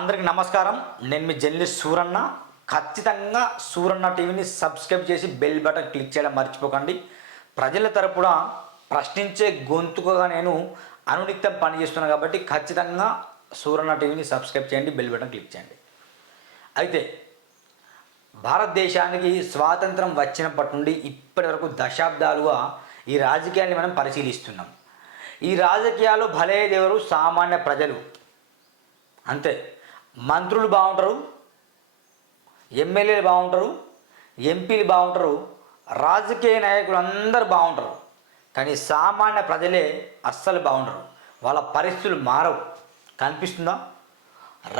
అందరికి నమస్కారం. నేను మీ జర్నలిస్ట్ సూరన్న. ఖచ్చితంగా సూరన్న టీవీని సబ్స్క్రైబ్ చేసి బెల్ బటన్ క్లిక్ చేయడం మర్చిపోకండి. ప్రజల తరపున ప్రశ్నించే గొంతుకగా నేను అనునిత్యం పనిచేస్తున్నాను కాబట్టి ఖచ్చితంగా సూరన్న టీవీని సబ్స్క్రైబ్ చేయండి, బెల్ బటన్ క్లిక్ చేయండి. అయితే భారతదేశానికి స్వాతంత్రం వచ్చినప్పటి నుండి ఇప్పటి వరకు దశాబ్దాలుగా ఈ రాజకీయాన్ని మనం పరిశీలిస్తున్నాం. ఈ రాజకీయాలు భలేదేవరు సామాన్య ప్రజలు అంతే. మంత్రులు బాగుంటారు, ఎమ్మెల్యేలు బాగుంటారు, ఎంపీలు బాగుంటారు, రాజకీయ నాయకులు అందరూ బాగుంటారు. కానీ సామాన్య ప్రజలే అస్సలు బాగుంటారు. వాళ్ళ పరిస్థితులు మారవు. కనిపిస్తుందా?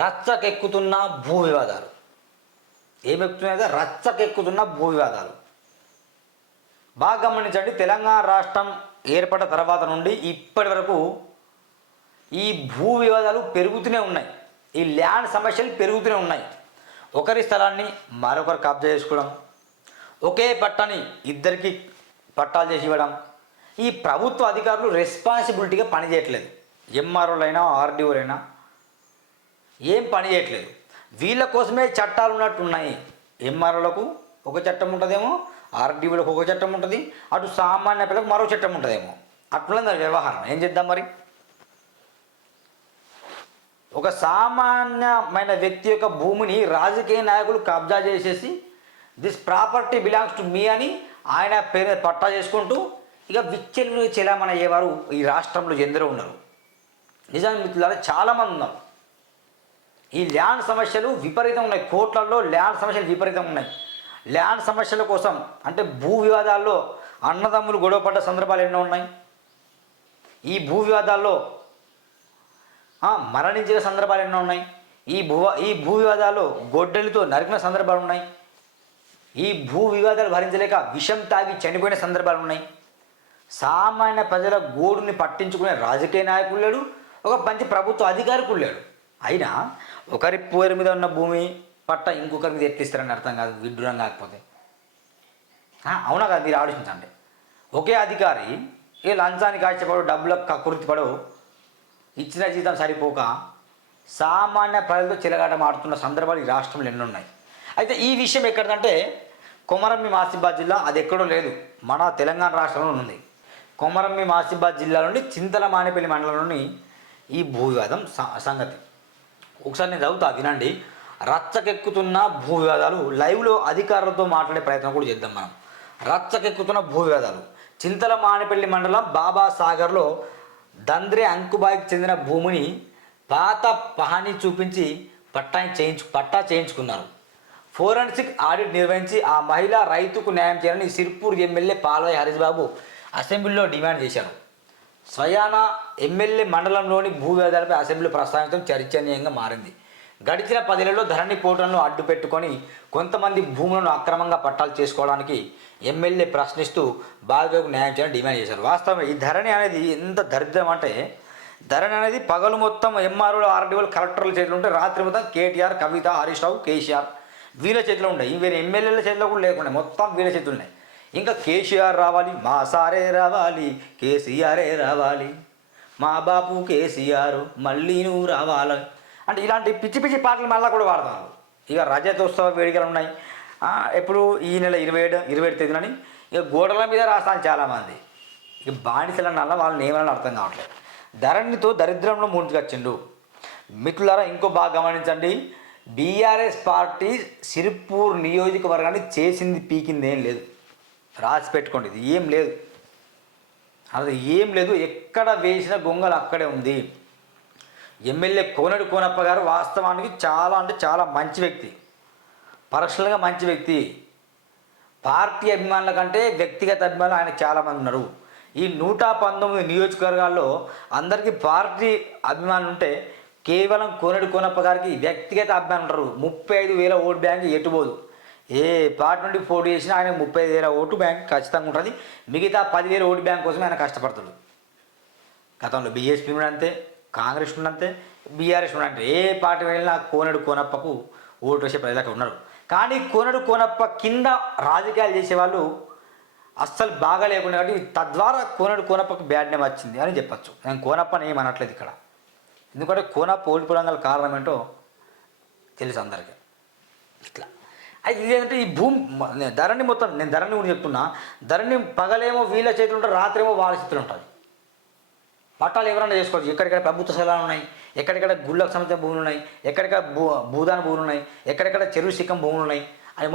రచ్చకెక్కుతున్న భూ వివాదాలు. ఏమెక్కుతున్నాయి? రచ్చకెక్కుతున్న భూ వివాదాలు. బాగా గమనించండి. తెలంగాణ రాష్ట్రం ఏర్పడిన తర్వాత నుండి ఇప్పటి వరకు ఈ భూ వివాదాలు పెరుగుతూనే ఉన్నాయి. ఈ ల్యాండ్ సమస్యలు పెరుగుతూనే ఉన్నాయి. ఒకరి స్థలాన్ని మరొకరు కబ్జా చేసుకోవడం, ఒకే పట్టాని ఇద్దరికి పట్టాలు చేసి ఇవ్వడం. ఈ ప్రభుత్వ అధికారులు రెస్పాన్సిబిలిటీగా పనిచేయట్లేదు. ఎంఆర్ఓలైనా ఆర్డీఓలైనా ఏం పని చేయట్లేదు. వీళ్ళ కోసమే చట్టాలు ఉన్నట్టు ఉన్నాయి. ఎంఆర్ఓలకు ఒక చట్టం ఉంటుందేమో, ఆర్డీఓలకు ఒక చట్టం ఉంటుంది, అటు సామాన్య పిల్లలకు మరో చట్టం ఉంటుందేమో. అట్లా వ్యవహారం. ఏం చేద్దాం మరి? ఒక సామాన్యమైన వ్యక్తి యొక్క భూమిని రాజకీయ నాయకులు కబ్జా చేసేసి this property belongs to me అని ఆయన పేరు పట్టా చేసుకుంటూ ఇక విచ్చెలు చెలామణి అయ్యేవారు ఈ రాష్ట్రంలో ఎందరో ఉన్నారు. నిజానికి మిత్రులారా చాలామంది ఉన్నారు. ఈ ల్యాండ్ సమస్యలు విపరీతం ఉన్నాయి. కోట్లలో ల్యాండ్ సమస్యలు విపరీతం ఉన్నాయి. ల్యాండ్ సమస్యల కోసం అంటే భూ వివాదాల్లో అన్నదమ్ములు గొడవపడ్డ సందర్భాలు ఎన్నో ఉన్నాయి. ఈ భూ వివాదాల్లో మరణించిన సందర్భాలు ఎన్నో ఉన్నాయి. ఈ భూ వివాదాల్లో గొడ్డలితో నరికిన సందర్భాలు ఉన్నాయి. ఈ భూ వివాదాలు భరించలేక విషం తాగి చనిపోయిన సందర్భాలు ఉన్నాయి. సామాన్య ప్రజల గోడుని పట్టించుకునే రాజకీయ నాయకులు లేడు, ఒక మంచి ప్రభుత్వ అధికారికులు లేడు. అయినా ఒకరి పేరు మీద ఉన్న భూమి పట్ట ఇంకొకరి మీద ఎట్లిస్తారని అర్థం కాదు. విడ్డూరం కాకపోతే అవునా కాదు? మీరు ఆలోచించండి. ఒకే అధికారి ఏ లంచానికి ఆశపడో, డబ్బులకు కకృతిపడో, ఇచ్చిన జీతం సరిపోక సామాన్య ప్రజలతో చిలగాటం ఆడుతున్న సందర్భాలు ఈ రాష్ట్రంలో ఎన్నున్నాయి. అయితే ఈ విషయం ఎక్కడంటే కొమరంభీం ఆసిఫాబాద్ జిల్లా, అది ఎక్కడో లేదు, మన తెలంగాణ రాష్ట్రంలో ఉంది. కొమరంభీం ఆసిఫాబాద్ జిల్లా నుండి చింతల మానేపల్లి మండలంలోని ఈ భూ వివాదం సంగతి ఒకసారి నేను చదువుతా, వినండి. రచ్చకెక్కుతున్న భూ వివాదాలు. లైవ్లో అధికారులతో మాట్లాడే ప్రయత్నం కూడా చేద్దాం మనం. రచ్చకెక్కుతున్న భూ వివాదాలు. చింతల మానేపల్లి మండలం బాబాసాగర్లో దంద్రే అంకుబాయికి చెందిన భూమిని పాత పహాని చూపించి పట్టా చేయించుకున్నారు. ఫోరెన్సిక్ ఆడిట్ నిర్వహించి ఆ మహిళా రైతుకు న్యాయం చేయాలని సిర్పూర్ ఎమ్మెల్యే పాల్వాయి హరీష్బాబు అసెంబ్లీలో డిమాండ్ చేశారు. స్వయాన ఎమ్మెల్యే మండలంలోని భూ వివాదాలపై అసెంబ్లీలో ప్రస్తావించడం చర్చనీయంగా మారింది. గడిచిన 10 ఏళ్లలో ధరణి పోర్టల్ను అడ్డు పెట్టుకొని కొంతమంది భూములను అక్రమంగా పట్టాలు చేసుకోవడానికి ఎమ్మెల్యే ప్రశ్నిస్తూ బాధితులకు న్యాయం చేయాలని డిమాండ్ చేశారు. వాస్తవం ఈ ధరణి అనేది ఎంత దరిద్రం అంటే, ధరణి అనేది పగలు మొత్తం ఎంఆర్ఓలు, ఆర్డీఓలు, కలెక్టర్ల చేతిలో ఉంటే రాత్రి మొత్తం కేటీఆర్, కవిత, హరీష్ రావు, కేసీఆర్ వీళ్ళ చేతిలో ఉంటాయి. వేరే ఎమ్మెల్యేల చేతిలో కూడా లేకుండా మొత్తం వీళ్ళ చేతులు ఉన్నాయి. ఇంకా కేసీఆర్ రావాలి, మా సారే రావాలి, కేసీఆరే రావాలి, మా బాపు కేసీఆర్ మళ్ళీ నువ్వు రావాలి అంటే ఇలాంటి పిచ్చి పిచ్చి పాటలు మళ్ళీ కూడా వాడతారు. ఇక రజతోత్సవ వేడుకలు ఉన్నాయి. ఎప్పుడు ఈ నెల 27 తేదీనని ఇక గోడల మీద రాస్తాను చాలామంది. ఇక బానిసలన్నల్లా వాళ్ళని ఏమన్నా అర్థం కావట్లేదు. ధరణితో దరిద్రంలో ముందుకొచ్చిండు. మిత్రులారా ఇంకో బాగా గమనించండి. బీఆర్ఎస్ పార్టీ సిర్పూర్ నియోజకవర్గాన్ని చేసింది పీకింది ఏం లేదు. రాసి పెట్టుకోండి, ఇది ఏం లేదు, అది ఏం లేదు. ఎక్కడ వేసిన గొంగలు అక్కడే ఉంది. ఎమ్మెల్యే కోనడు కోనప్ప గారు వాస్తవానికి చాలా అంటే చాలా మంచి వ్యక్తి, పర్సనల్గా మంచి వ్యక్తి. పార్టీ అభిమానుల కంటే వ్యక్తిగత అభిమానులు ఆయనకు చాలామంది ఉన్నారు. ఈ 119 నియోజకవర్గాల్లో అందరికీ పార్టీ అభిమానులు ఉంటే కేవలం కోనడు కోనప్ప గారికి వ్యక్తిగత అభిమానులు ఉంటారు. 35,000 ఓటు బ్యాంక్ ఎటుపోదు. ఏ పార్టీ నుండి పోటీ చేసినా ఆయన 35,000 ఓటు బ్యాంక్ ఖచ్చితంగా ఉంటుంది. మిగతా 10,000 ఓటు బ్యాంక్ కోసం ఆయన కష్టపడతాడు. గతంలో బీఎస్పీ నుండి అంతే, కాంగ్రెస్ నుండి అంతే, బీఆర్ఎస్ నుండి అంటే ఏ పార్టీ వెళ్ళినా కోనడు కోనప్పకు ఓటు వేసే ప్రజలకు ఉన్నారు. కానీ కోనడు కోనప్ప కింద రాజకీయాలు చేసేవాళ్ళు అస్సలు బాగా లేకుండా కాబట్టి తద్వారా కోనడు కోనప్పకు బ్యాడ్ నేమ్ వచ్చింది అని చెప్పచ్చు. నేను కోనప్పని ఏమనట్లేదు ఇక్కడ. ఎందుకంటే కోనప్ప ఓడిపోవడం గల కారణం ఏంటో తెలుసు అందరికీ. ఇట్లా అయితే ఇదేంటంటే ఈ భూమి ధరణి మొత్తం, నేను ధరణి గురించి చెప్తున్నా. ధరణి పగలేమో వీళ్ళ చేతులు ఉంటుంది, రాత్రేమో వాళ్ళ చేతులు ఉంటుంది. పట్టాలు ఎవరైనా చేసుకోవచ్చు. ఎక్కడెక్కడ ప్రభుత్వ స్థలాలు ఉన్నాయి, ఎక్కడెక్కడ గుళ్ళకు సంబంధించిన భూములు ఉన్నాయి, ఎక్కడెక్కడ భూదాన భూములు ఉన్నాయి, ఎక్కడెక్కడ చెరువు సిక్కం భూములు ఉన్నాయి, అది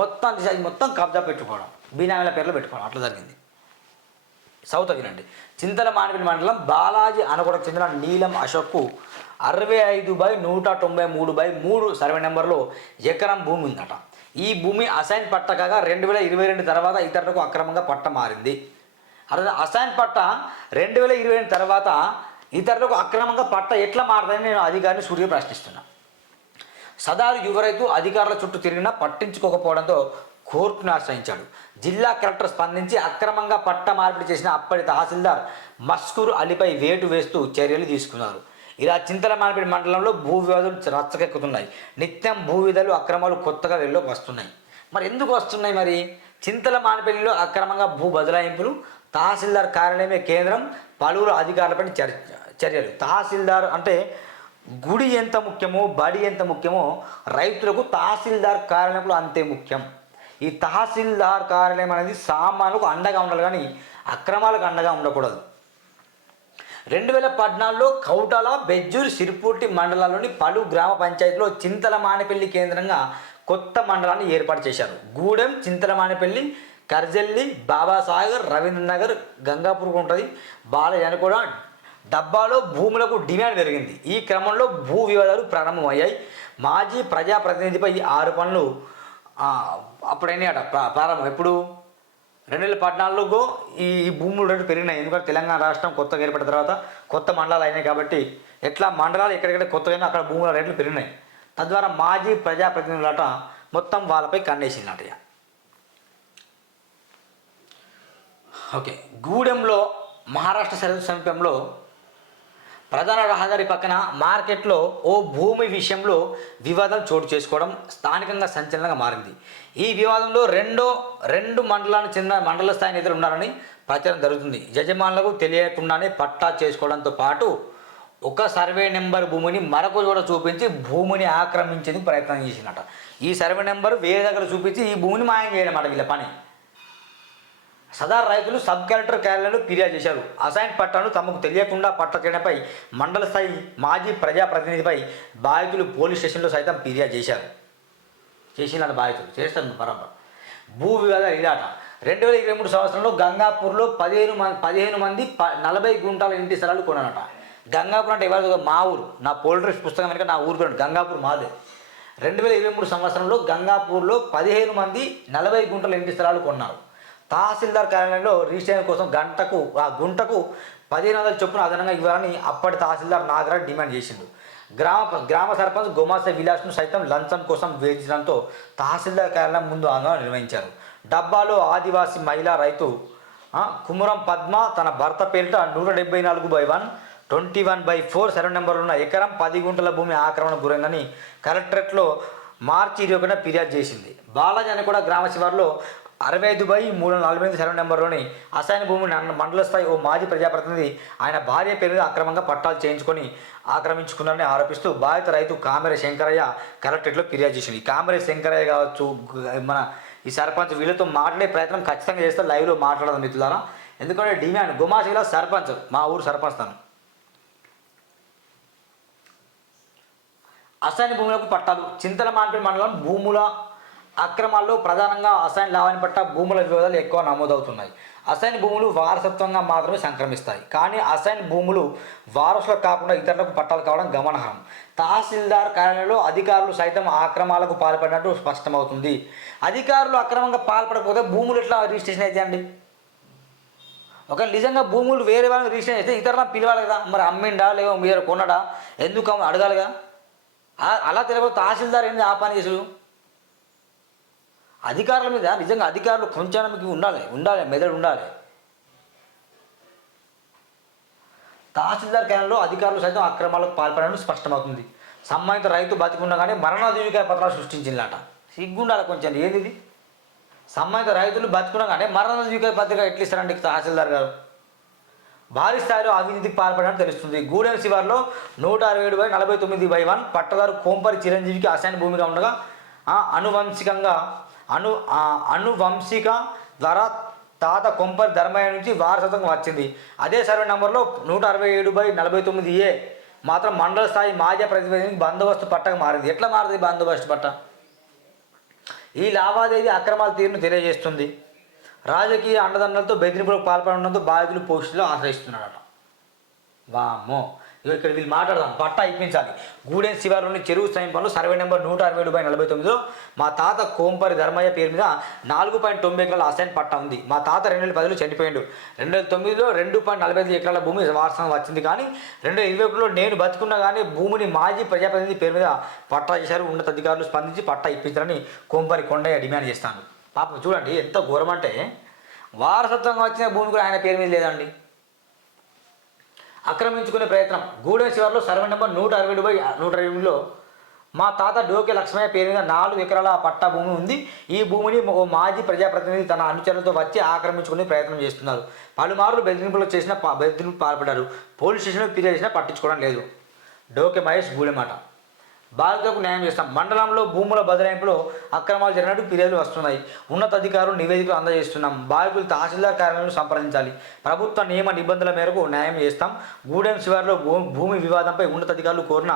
మొత్తం కబ్జా పెట్టుకోవడం, బీనామీల పేర్లో పెట్టుకోవడం అట్లా జరిగింది. సౌత్ వినండి. చింతల మానేపల్లి మండలం బాలాజీ అనకొడకు చెందిన నీలం అశోక్కు 65/193/3 సర్వే నెంబర్లో ఎకరం భూమి ఉందట. ఈ భూమి అసైన్ పట్ట కాగా 2022 తర్వాత ఇతరులకు అక్రమంగా పట్ట మారింది. అదే అసైన్ పట్ట 2022 తర్వాత ఇతరులకు అక్రమంగా పట్ట ఎట్లా మారుతుందని నేను అధికారిని సూటిగా ప్రశ్నిస్తున్నా. సదాలు యువ రైతు అధికారుల చుట్టూ తిరిగినా పట్టించుకోకపోవడంతో కోర్టును ఆశ్రయించాడు. జిల్లా కలెక్టర్ స్పందించి అక్రమంగా పట్ట మార్పిడి చేసిన అప్పటి తహసీల్దార్ మస్కూర్ అలీపై వేటు వేస్తూ చర్యలు తీసుకున్నారు. ఇలా చింతల మానేపల్లి మండలంలో భూ వివాదాలు రచ్చకెక్కుతున్నాయి. నిత్యం భూ విధాలు అక్రమాలు కొత్తగా వెలుగులోకి వస్తున్నాయి. మరి ఎందుకు వస్తున్నాయి? మరి చింతల మానేపల్లిలో అక్రమంగా భూ బదలాయింపులు, తహసీల్దార్ కార్యాలయమే కేంద్రం, పలువురు అధికారులపై చర్యలు. తహసీల్దార్ అంటే గుడి ఎంత ముఖ్యమో, బడి ఎంత ముఖ్యమో రైతులకు తహసీల్దార్ కార్యాలయంలో అంతే ముఖ్యం. ఈ తహసీల్దార్ కార్యాలయం అనేది సామాన్యులకు అండగా ఉండాలి, కానీ అక్రమాలకు అండగా ఉండకూడదు. 2014లో కౌటాల, బెజ్జూరు, సిరిపూర్తి మండలాల్లోని పలు గ్రామ పంచాయతీలో చింతల మానేపల్లి కేంద్రంగా కొత్త మండలాన్ని ఏర్పాటు చేశారు. గూడెం, చింతల మానేపల్లి, కర్జల్లి, బాబాసాగర్, రవీంద్రనగర్, గంగాపూర్ ఉంటుంది. బాలయ్య కూడా డబ్బాలో భూములకు డిమాండ్ పెరిగింది. ఈ క్రమంలో భూ వివాదాలు ప్రారంభమయ్యాయి. మాజీ ప్రజాప్రతినిధిపై ఈ ఆరోపణలు అప్పుడైనాయట ప్రారంభం. ఎప్పుడు 2014లో ఈ భూములు రేట్లు పెరిగినాయి. ఎందుకంటే తెలంగాణ రాష్ట్రం కొత్తగా ఏర్పడిన తర్వాత కొత్త మండలాలు అయినాయి కాబట్టి ఎట్లా మండలాలు ఎక్కడెక్కడ కొత్తగా అక్కడ భూముల రేట్లు పెరిగినాయి. తద్వారా మాజీ ప్రజాప్రతినిధులట మొత్తం వాళ్ళపై కన్నేసిందట. ఓకే. గూడెంలో మహారాష్ట్ర సరిహద్దు సమీపంలో ప్రధాన రహదారి పక్కన మార్కెట్లో ఓ భూమి విషయంలో వివాదం చోటు చేసుకోవడం స్థానికంగా సంచలనంగా మారింది. ఈ వివాదంలో రెండు మండలానికి చెందిన మండల స్థాయి నేతలు ఉన్నారని ప్రచారం జరుగుతుంది. యజమానులకు తెలియకుండానే పట్టా చేసుకోవడంతో పాటు ఒక సర్వే నెంబర్ భూమిని మరొక చోట చూపించి భూమిని ఆక్రమించేందుకు ప్రయత్నం చేసినట. ఈ సర్వే నెంబర్ వేరే దగ్గర చూపించి ఈ భూమిని మాయం చేయడం అన్నమాట వీళ్ళ పని. సదరు రైతులు సబ్ కలెక్టర్ కార్యాలయంలో ఫిర్యాదు చేశారు. అసైన్ పట్టాను తమకు తెలియకుండా పట్ట చేయడంపై మండల స్థాయి మాజీ ప్రజాప్రతినిధిపై బాధితులు పోలీస్ స్టేషన్లో సైతం ఫిర్యాదు చేసిన బాధితులు చేస్తారు బరాబర్. భూ వివాదాలు ఇలాట. 2023 సంవత్సరంలో గంగాపూర్లో 15 మంది 40 గుంటల ఇంటి స్థలాలు కొన్నారట. గంగాపూర్ అంటే ఎవరు? మా ఊరు. నా పోల్ట్రీ పుస్తకం వెనుక నా ఊరు పేరు గంగాపూర్ మాదే. 2023 సంవత్సరంలో గంగాపూర్లో 15 మంది 40 గుంటల ఇంటి స్థలాలు కొన్నారు. తహసీల్దార్ కార్యాలయంలో రిజిస్ట్రేషన్ కోసం గుంటకు 1500 చొప్పున అదనంగా ఇవ్వాలని అప్పటి తహసీల్దార్ నాగరాజ్ డిమాండ్ చేసిండు. గ్రామ సర్పంచ్ గోమాస విలాస్ను సైతం లంచం కోసం వేధించడంతో తహసీల్దార్ కార్యాలయం ముందు ఆందోళన నిర్వహించారు. డబ్బాలో ఆదివాసీ మహిళా రైతు కుమురం పద్మ తన భర్త పేరిట 174/1 21/4 సర్వే నెంబర్ ఉన్న ఎకరం 10 గుంటల భూమి ఆక్రమణ గురైందని కలెక్టరేట్లో మార్చి 21న ఫిర్యాదు చేసింది. బాలాజీ అని కూడా గ్రామ శివారులో 65/348 సర్వే నెంబర్లోని అసైన్ భూమి మండల స్థాయి ఓ మాజీ ప్రజాప్రతినిధి ఆయన భార్య పేరు మీద అక్రమంగా పట్టాలు చేయించుకొని ఆక్రమించుకున్నారని ఆరోపిస్తూ బాధిత రైతు కామెర శంకరయ్య కలెక్టరేట్లో ఫిర్యాదు చేసింది. ఈ కామెర శంకరయ్య కావచ్చు, మన ఈ సర్పంచ్ వీళ్ళతో మాట్లాడే ప్రయత్నం ఖచ్చితంగా చేస్తే లైవ్లో మాట్లాడదాం మిత్రులారా. ఎందుకంటే డిమాండ్ గుమాసిలో సర్పంచ్, మా ఊరు సర్పంచ్ తను. అసైన్ భూములకు పట్టాలు. చింతల మానేపల్లి మండలం భూముల అక్రమాల్లో ప్రధానంగా అసైన్ లావాణి పట్ట భూముల వివాదాలు ఎక్కువ నమోదవుతున్నాయి. అసైన్ భూములు వారసత్వంగా మాత్రమే సంక్రమిస్తాయి, కానీ అసైన్ భూములు వారసులకు కాకుండా ఇతరులకు పట్టాలు కావడం గమనార్హం. తహసీల్దార్ కార్యాలయంలో అధికారులు సైతం అక్రమాలకు పాల్పడినట్టు స్పష్టమవుతుంది. అధికారులు అక్రమంగా పాల్పడకపోతే భూములు ఎట్లా రిజిస్ట్రేషన్ అయితే అండి? ఒకవేళ నిజంగా భూములు వేరే వాళ్ళని రిజిస్ట్రేషన్ చేస్తే ఇతరులను పిలవాలి కదా. మరి అమ్మిండా లేవో మీరు కొనడా ఎందుకు అడగాలిగా. అలా తెలియదు తహసీల్దార్ ఏంది ఆ పని చేసుడు. అధికారుల మీద నిజంగా అధికారులు కొంచెం మీకు ఉండాలి మెదడు ఉండాలి. తహసీల్దార్ కేంద్రంలో అధికారులు సైతం అక్రమాలకు పాల్పడడం స్పష్టమవుతుంది. సంబంధిత రైతు బతికుండగానే మరణోద్యోగిక పత్రాలు సృష్టించిందట. సిగ్గుండాలి కొంచెం. ఏది ఇది? సంబంధిత రైతులు బతికుండగానే మరణోద్యోగిక పత్రిక ఎట్లా ఇస్తారండి తహసీల్దార్ గారు? భారీ స్థాయిలో అవినీతికి పాల్పడినట్టు తెలుస్తుంది. గూడెం శివార్లో 167/49/1 పట్టదారు కోంపరి చిరంజీవికి అసైన్ భూమిగా ఉండగా అనువంశికంగా అనువంశిక ద్వారా తాత కొంపరి ధర్మయ్య నుంచి వారసత్వంగా వచ్చింది. అదే సర్వే నంబర్లో 167/49A మాత్రం మండల స్థాయి మాజీ ప్రతినిధికి బందోబస్తు పట్టగా మారింది. ఎట్లా మారింది బందోబస్తు పట్ట? ఈ లావాదేవీ అక్రమాల తీరును తెలియజేస్తుంది. రాజకీయ అండదండలతో బెదిరింపులకు పాల్పడడంతో బాధితులు పోలీసులు ఆశ్రయిస్తున్నారట. వామ్మో, ఇక్కడ వీళ్ళు మాట్లాడదాం. పట్టా ఇప్పించాలి. గూడెం శివారులోని చెరువు సమీపంలో సర్వే నెంబర్ 167/49లో మా తాత కోంపరి ధర్మయ్య పేరు మీద 4.90 ఎకరాల అసైన్ పట్టా ఉంది. మా తాత 2010లో చనిపోయాడు. 2009లో 2.45 ఎకరాల భూమి వారసత్వం వచ్చింది. కానీ 2021లో నేను బతుకున్నా కానీ భూమిని మాజీ ప్రజాప్రతినిధి పేరు మీద పట్టా చేశారు. ఉన్నతాధికారులు స్పందించి పట్టా ఇప్పించాలని కోంపరి కొండయ్య డిమాండ్ చేస్తాను. పాపం చూడండి ఎంత ఘోరం అంటే, వారసత్వంగా వచ్చిన భూమి కూడా ఆయన పేరు మీద లేదండి. ఆక్రమించుకునే ప్రయత్నం. గూడెం శివార్లో సర్వే నెంబర్ 167/120లో మా తాత డోకే లక్ష్మయ్య పేరు మీద 4 ఎకరాల పట్టా భూమి ఉంది. ఈ భూమిని ఓ మాజీ ప్రజాప్రతినిధి తన అనుచరులతో వచ్చి ఆక్రమించుకునే ప్రయత్నం చేస్తున్నారు. పలుమార్లు బెదిరింపులు బెదిరింపు పాల్పడ్డారు. పోలీస్ స్టేషన్లో ఫిర్యాదు చేసినా పట్టించుకోవడం లేదు. డోకే మహేష్ గూడెమాట. బాధితులకు న్యాయం చేస్తాం. మండలంలో భూముల బదలాయింపులో అక్రమాలు జరిగినట్టు ఫిర్యాదులు వస్తున్నాయి. ఉన్నతాధికారులు నివేదికలు అందజేస్తున్నాం. బాధితులు తహసీల్దార్ కార్యాలయంలో సంప్రదించాలి. ప్రభుత్వ నియమ నిబంధనల మేరకు న్యాయం చేస్తాం. గూడెం శివారులో భూమి వివాదంపై ఉన్నతాధికారులు కోరిన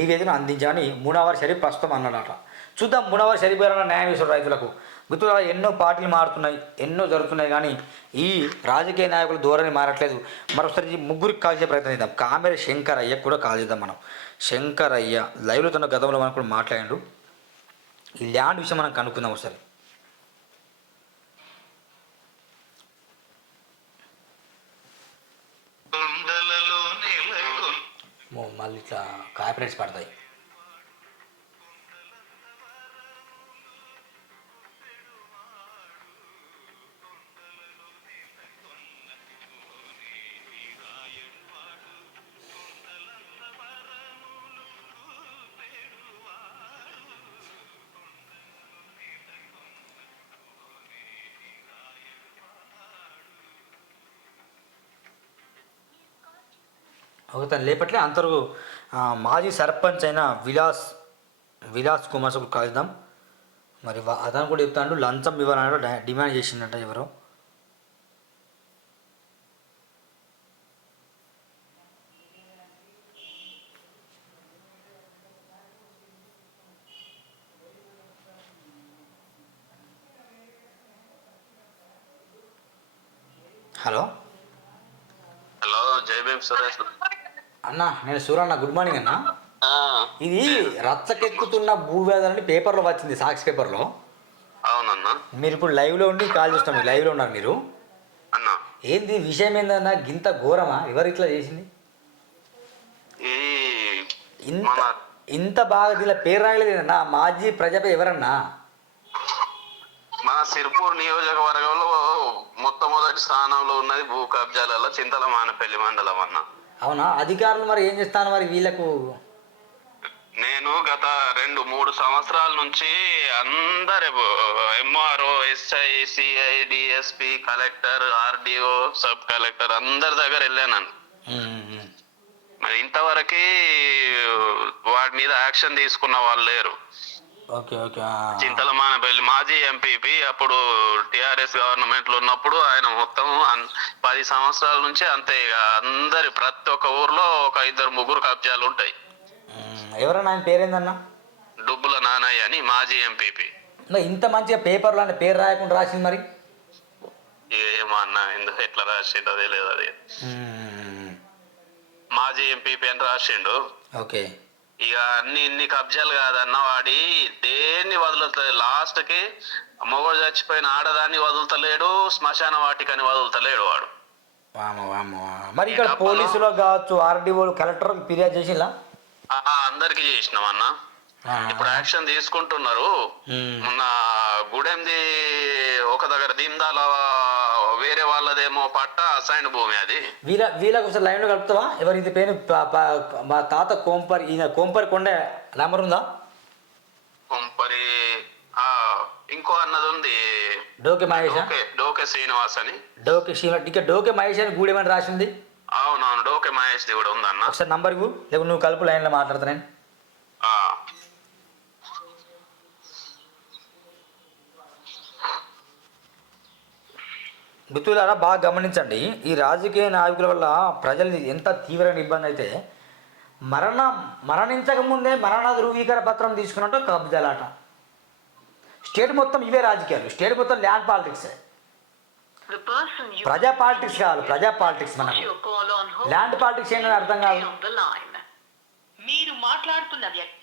నివేదికను అందించాలని మునవర్ షరీఫ్ ప్రస్తుతం అన్నాడట. చూద్దాం మునవర్ షరీఫ్ గారు న్యాయం చేస్తారు రైతులకు. మిత్రుల ఎన్నో పార్టీలు మారుతున్నాయి, ఎన్నో జరుగుతున్నాయి, కానీ ఈ రాజకీయ నాయకుల ధోరణి మారట్లేదు. మరొకసారి ముగ్గురికి కాల్ చేసే ప్రయత్నం చేద్దాం. కామెర శంకరయ్య కూడా కాల్ చేద్దాం. మనం శంకరయ్య లైవ్లో తన గతంలో మనం కూడా మాట్లాడాడు. ఈ ల్యాండ్ విషయం మనం కనుక్కుందాం ఒకసారి. మళ్ళీ ఇట్లా కాపీరైట్స్ పడతాయి. తను లేపట్లే అంతరు మాజీ సర్పంచ్ అయిన విలాస్ కుమార్ సార్ కలుద్దాం. మరి అతను కూడా చెప్తాడు లంచం ఇవ్వాలని డిమాండ్ చేసిందంట ఎవరో. హలో జై భీమ్ సురేష్ అన్న, నేను సూరన్న. గుడ్ మార్నింగ్ అన్న. ఇది రచ్చకెక్కుతున్న భూవ్యాధులని పేపర్లో వచ్చింది, సాక్షి పేపర్లో. అవునన్నా. మీరు ఇప్పుడు లైవ్లో ఉండి కాల్ చేస్తాం. మీరు లైవ్లో ఉన్నారు మీరు. అన్నా ఏంది విషయం ఏందన్నా? గింత ఘోరమా? ఎవరు ఇట్లా చేసింది? ఇంత బాగా దీనిలో పేరు రాయలేదన్నా. మాజీ ప్రజాపతి ఎవరన్నా? మన సిర్పూర్ నియోజకవర్గంలో మొట్టమొదటి స్థానంలో ఉన్నది భూ కబ్జాలలో చింతల మానపల్లి మండలం అన్న. అవునా? అధికారులు మరి ఏం చేస్తాను మరి వీళ్ళకు? నేను గత 2-3 సంవత్సరాల నుంచి అందరు MRO, SI, CI, DSP, collector, RDO, sub collector అందరి దగ్గర వెళ్ళాను. మరి ఇంతవరకు వాటి మీద యాక్షన్ తీసుకున్న వాళ్ళు లేరు. చింతల మానపల్లి మాజీ ఎంపీపీ అప్పుడు టిఆర్ఎస్ గవర్నమెంట్ లో ఉన్నప్పుడు ఆయన మొత్తం 10 సంవత్సరాల నుంచి అంతే. ఇక అందరి ప్రతి ఒక్క ఊర్లో ఒక 2-3 కబ్జాలు ఉంటాయి. ఎవరన్నా ఆయన పేరేందన్నా? డుబ్బుల నానయ్య అని మాజీ ఎంపీపీ. ఇంత మంచిగా పేపర్లో ఆయన పేరు రాయకుండా రాసింది మరి ఏమో అన్న, ఎందుకు ఎట్లా రాసిండు అదే లేదు. అది మాజీ ఎంపీపీ అని రాసిండు. ఓకే. ఇక ఇన్ని కబ్జాలు కాదన్న, వాడి దేన్ని వదులుతలేదు. లాస్ట్ కి మొగడు చచ్చిపోయిన ఆడదాన్ని వదులుతలేడు, శ్మశాన వాటికని వదులుతలేడు వాడు. మరి ఇక్కడ పోలీసులు కావచ్చు, ఆర్డీఓలు, కలెక్టర్ ఫిర్యాదు చేసిలా? అందరికి చేసినాం అన్న. ఇప్పుడు యాక్షన్ తీసుకుంటున్నారు. మొన్న గుడెంది ఒక దగ్గర దిందాల వేరే వాళ్ళదేమో పట్ట అసైన్ భూమి. అది వీళ్ళకి ఒకసారి లైన్లో కలుపుతావా? ఎవరి ఇది పేరు? మా తాత కోంపరి, ఈయన కోంపరి కొండ నెంబర్ ఉందా? కోంపరి ఇంకో అన్నది ఉంది, డోకే మహేష్, డోకే శ్రీనివాస్ అని. డోకే శ్రీనివాస్. ఇక డోకే మహేష్ అని గూడెమని రాసింది. అవునవును, డోకే మహేష్ది కూడా ఉందన్న. ఒకసారి నంబర్ ఇవ్వు, లేకపోతే నువ్వు కలుపు, లైన్లో మాట్లాడతా నేను. ఆ, మిత్రులారా బాగా గమనించండి, ఈ రాజకీయ నాయకుల వల్ల ప్రజలు ఎంత తీవ్రమైన ఇబ్బంది అయితే, మరణించకముందే మరణ ధృవీకరణ పత్రం తీసుకున్నట్టు కబ్జాలాట. స్టేట్ మొత్తం ఇవే రాజకీయాలు, స్టేట్ మొత్తం ల్యాండ్ పాలిటిక్సే. ప్రజా పాలిటిక్స్ కాదు, ప్రజా పాలిటిక్స్. మనకు ల్యాండ్ పాలిటిక్స్ ఏంటని అర్థం కాదు. మీరు మాట్లాడుతున్న వ్యక్తి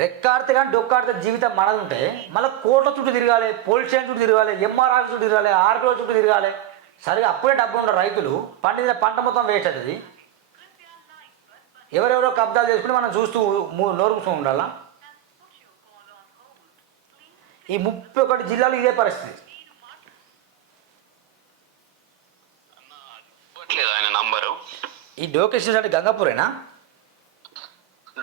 రెక్కాడితే కానీ డొక్కాడితే జీవితం మనది ఉంటే మళ్ళీ కోట్ల చుట్టూ తిరగాలి, పోలీస్ స్టేషన్ చుట్టూ తిరగాలి, ఎంఆర్ ఆఫీస్ చుట్టూ తిరగాలి, ఆర్టీఓ చుట్టూ తిరగాలి. సరిగా అప్పుడే డబ్బు ఉన్న రైతులు పండించిన పంట మొత్తం వేస్ట్ అవుతుంది. ఎవరెవరో కబ్జాలు చేసుకుని మనం చూస్తూ నోరు మూసుకొని ఉండాలా. ఈ 31 జిల్లాలు ఇదే పరిస్థితి. ఇవ్వట్లేదు ఆయన నంబరు. ఈ డోకేషన్ అంటే గంగాపూరేనా?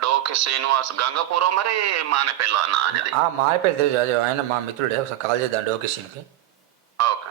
డోకే శ్రీనివాస్ గంగపురం, మరి మానేపల్లి అన్న అనేది. మాయపల్లి తెలుసు, అదే ఆయన మా మిత్రుడే. ఒకసారి కాల్ చేద్దాం డోకేషన్కి. ఓకే.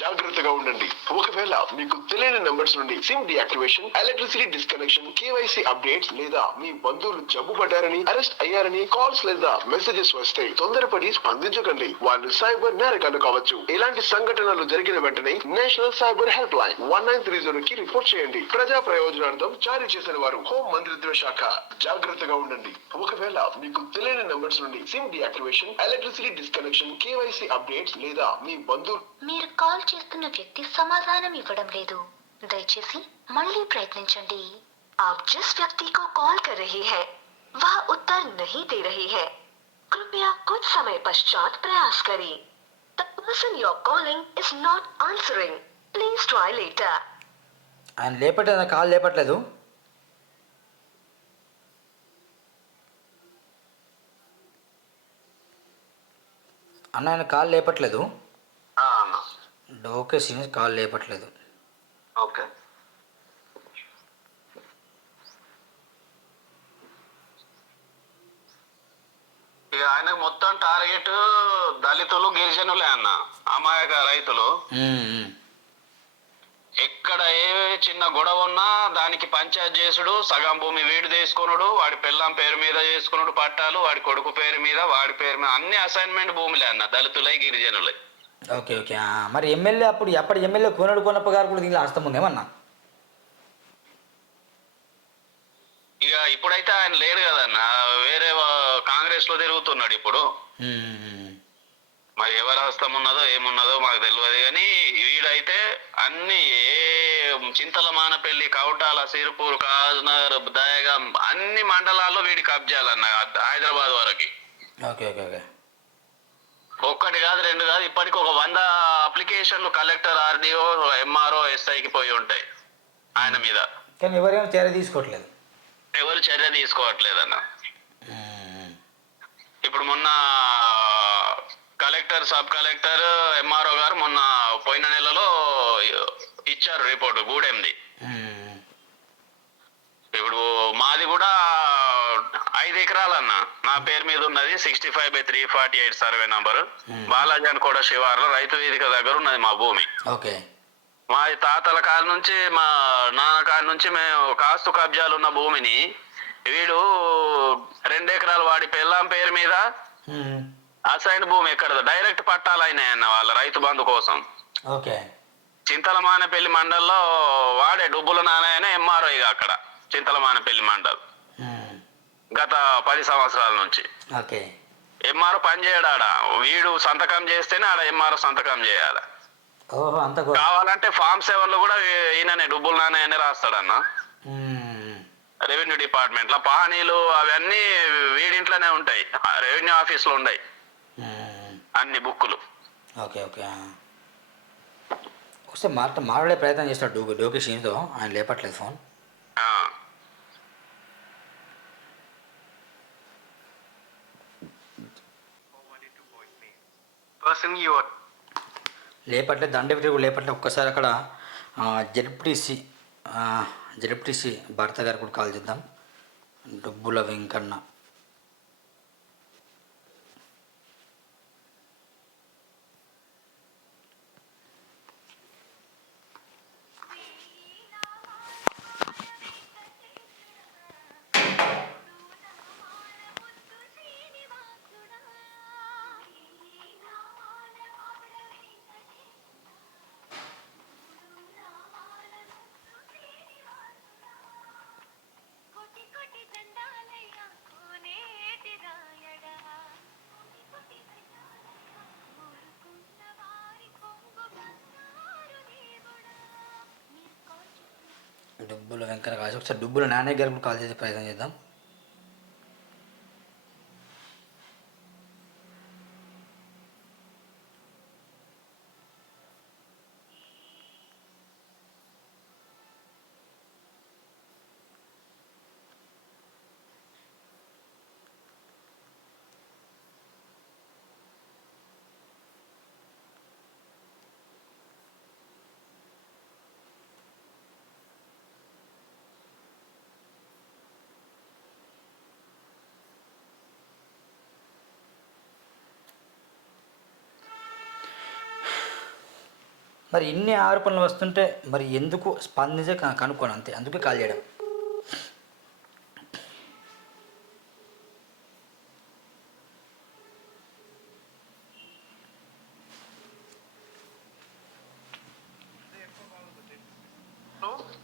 జాగ్రత్తగా ఉండండి. ఒకవేళ మీకు తెలియని నంబర్స్ నుండి SIM deactivation, electricity disconnection, KYC updates లేదా మీ బంధువులు జబ్బు పడ్డారని, అరెస్ట్ అయ్యారని కాల్స్ లేదా మెసేజెస్ వస్తే తొందరపడి స్పందించకండి. వాళ్ళు సైబర్ నేరగాళ్లు కావచ్చు. ఇలాంటి సంఘటనలు జరిగిన వెంటనే నేషనల్ సైబర్ హెల్ప్ లైన్ 1930 కి రిపోర్ట్ చేయండి. ప్రజా ప్రయోజనార్థం జారీ చేసిన వారు హోం మంత్రిత్వ శాఖ. జాగ్రత్తగా ఉండండి. ఒకవేళ మీకు తెలియని నంబర్స్ నుండి SIM deactivation, electricity disconnection, KYC updates లేదా మీ బంధువులు మీరు కాల్ చేస్తున్న వ్యక్తి సమాధానం ఇవ్వడం లేదు, దయచేసి మళ్ళీ ప్రయత్నించండి. आप जिस व्यक्ति को कॉल कर रहे हैं वह उत्तर नहीं दे रही है, कृपया कुछ समय पश्चात प्रयास करें. The person you are calling is not answering. Please try later. ఆయన లేపట్లేదు, కాల్ లేపట్లేదు. అన్న ఆయన కాల్ లేపట్లేదు. అన్న డోకేషన్ కాల్ లేపట్లేదు. ఓకే. ఇక ఆయనకు మొత్తం టార్గెట్ దళితులు, గిరిజనులే అన్న, అమాయక రైతులు. ఎక్కడ ఏ చిన్న గొడవ ఉన్నా దానికి పంచాయత్ చేసుడు, సగం భూమి వీడు తీసుకున్నాడు, వాడి పిల్లం పేరు మీద చేసుకున్నాడు పట్టాలు, వాడి కొడుకు పేరు మీద, వాడి పేరు మీద, అన్ని అసైన్మెంట్ భూములే అన్న, దళితులై గిరిజనులై. Okay okay. మరి ఎమ్మెల్యే అప్పటి ఎమ్మెల్యే కోనడు కొనప్ప గారు కూడా దీనిలో హస్తం ఉందేమన్నా? ఇక ఇప్పుడైతే ఆయన లేడు కదన్న, వేరే కాంగ్రెస్ లో తిరుగుతున్నాడు ఇప్పుడు. మరి ఎవరి హస్తం ఉన్నదో ఏమున్నదో మాకు తెలియదు, కానీ వీడైతే అన్ని చింతల మానపల్లి, కౌటాల, సిరుపూర్, కాజ్నగర్, దయగం అన్ని మండలాల్లో వీడి కబ్జాలన్న హైదరాబాద్ వరకు. Okay okay okay. ఒక్కటి కాదు, రెండు కాదు, ఇప్పటికి ఒక 100 అప్లికేషన్లు కలెక్టర్, ఆర్డీఓ, ఎంఆర్ఓ, ఎస్ఐకి పోయి ఉంటాయి ఆయన మీద. కానీ ఎవరేమో చర్య తీసుకోవట్లేదు, ఎవరు చర్య తీసుకోవట్లేదన్న. ఇప్పుడు మొన్న కలెక్టర్, సబ్ కలెక్టర్, ఎంఆర్ఓ గారు మొన్న పోయిన నెలలో ఇచ్చారు రిపోర్టు గూడెంది. ఇప్పుడు మాది కూడా 5 ఎకరాలన్న, నా పేరు మీద ఉన్నది 65/348 సర్వే నంబరు. బాలాజాన్ కూడా శివార్లో రైతు వేదిక దగ్గర ఉన్నది మా భూమి. ఓకే. మా తాతల కాలం నుంచి, మా నాన్న కాలం నుంచి మేము కాస్తు కబ్జాలు ఉన్న భూమిని వీడు 2 ఎకరాలు వాడి పెళ్ళాం పేరు మీద అసైన్ భూమి ఎక్కడ డైరెక్ట్ పట్టాలు అయినాయన్న వాళ్ళ రైతు బంధు కోసం. ఓకే. చింతలమానపల్లి మండల్లో వాడే డుబ్బుల నారాయణ ఎంఆర్ఓ ఇక అక్కడ చింతలమానపల్లి మండల్ గత 10 సంవత్సరాల నుంచి. ఓకే. ఎంఆర్ఓ పని చేయడు ఆడ, వీడు సంతకం చేస్తేనే ఆడ ఎంఆర్ఓ సంతకం చేయాలి. ఓహో, అంత కావాలంటే ఫామ్ 7 కూడా ఈయననే డుబ్బుల నారాయణ రాస్తాడన్న. రెవెన్యూ డిపార్ట్మెంట్ లో పానీలు అవన్నీ వీడింట్లోనే ఉంటాయి, రెవెన్యూ ఆఫీస్ లో ఉన్నాయి అన్ని బుక్కులు. Okay okay. ఒకసారి మాట్లాడే ప్రయత్నం చేస్తాడు డోకేషన్తో, ఆయన లేపట్లేదు ఫోన్. లేపట్లేదు, దండవిటి కూడా లేపట్లేదు. ఒక్కసారి అక్కడ జెడ్పీటీసీ భర్త గారు కూడా కాల్ చేద్దాం. డబ్బుల వెంకన్న. డుబ్బుల వెంకన్న కాల్ ఒకసారి డుబ్బుల నాన్నయ్య గారికి కూడా కాల్ చేసే ప్రయత్నం చేద్దాం. మరి ఇన్ని ఆరోపణలు వస్తుంటే మరి ఎందుకు స్పందించే కనుక్కోను అంతే, అందుకే కాల్ చేయడం.